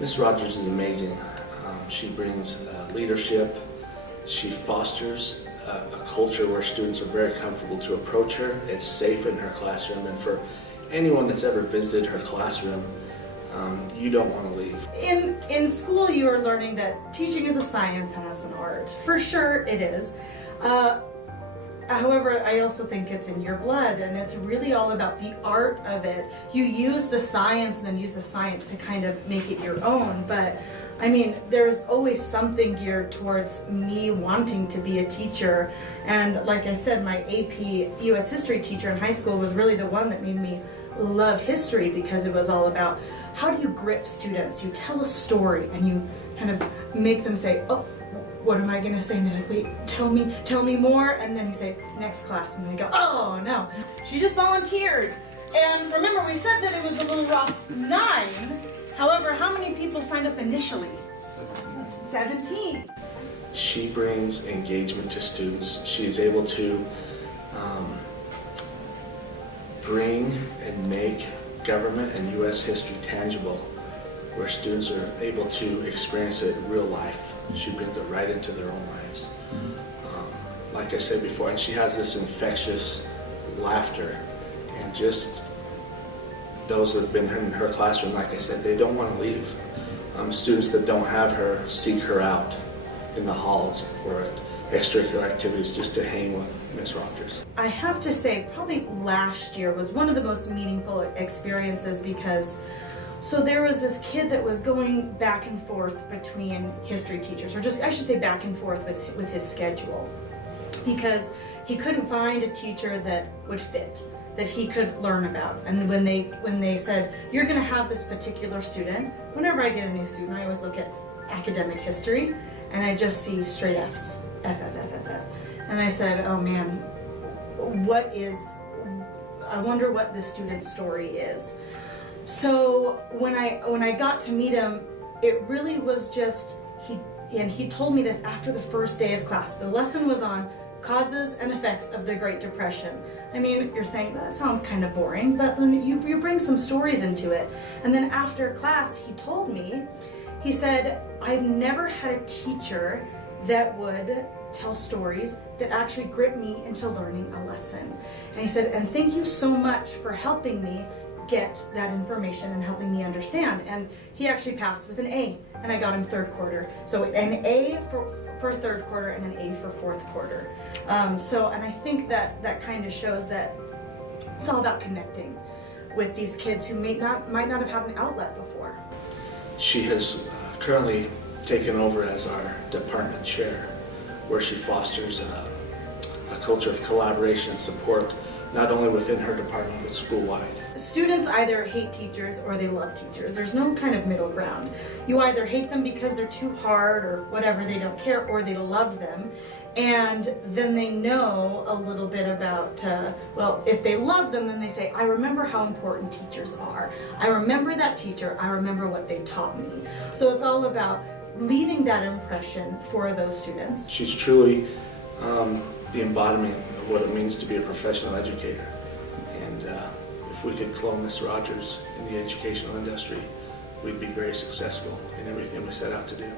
Ms. Rogers is amazing. She brings leadership. She fosters a culture where students are very comfortable to approach her. It's safe in her classroom, and for anyone that's ever visited her classroom, you don't want to leave. In school, you are learning that teaching is a science and as an art. For sure it is. However, I also think it's in your blood, and it's really all about the art of it. You use the science and then use the science to kind of make it your own, but I mean, there's always something geared towards me wanting to be a teacher. And like I said, my AP US history teacher in high school was really the one that made me love history, because it was all about how do you grip students? You tell a story and you kind of make them say, oh, what am I gonna say? And they're like, wait, tell me more. And then you say, next class. And they go, oh no, she just volunteered. And remember, we said that it was the Little Rock 9. However, how many people signed up initially? 17. She brings engagement to students. She is able to bring and make government and U.S. history tangible, where students are able to experience it in real life. She brings it right into their own lives. Like I said before, and she has this infectious laughter, and just those that have been in her classroom, like I said, they don't want to leave. Students that don't have her seek her out in the halls or at extracurricular activities just to hang with Ms. Rogers. I have to say, probably last year was one of the most meaningful experiences, because so there was this kid that was going back and forth between history teachers, or just, I should say, back and forth with his schedule, because he couldn't find a teacher that would fit, that he could learn about. And when they said, you're going to have this particular student, whenever I get a new student, I always look at academic history, and I just see straight F's, F. And I said, oh man, I wonder what this student's story is. So when I got to meet him, it really was just, he told me this after the first day of class. The lesson was on causes and effects of the Great Depression. I mean, you're saying that sounds kind of boring, but then you bring some stories into it. And then after class, he told me, he said, I've never had a teacher that would tell stories that actually grip me into learning a lesson. And he said, and thank you so much for helping me get that information and helping me understand. And he actually passed with an A, and I got him third quarter. So an A for third quarter and an A for fourth quarter. And I think that kind of shows that it's all about connecting with these kids who might not have had an outlet before. She has currently taken over as our department chair, where she fosters a culture of collaboration and support, not only within her department, but school-wide. Students either hate teachers or they love teachers. There's no kind of middle ground. You either hate them because they're too hard or whatever, they don't care, or they love them. And then they know a little bit about, well, if they love them, then they say, I remember how important teachers are. I remember that teacher. I remember what they taught me. So it's all about leaving that impression for those students. She's truly the embodiment of what it means to be a professional educator. And if we could clone Ms. Rogers in the educational industry, we'd be very successful in everything we set out to do.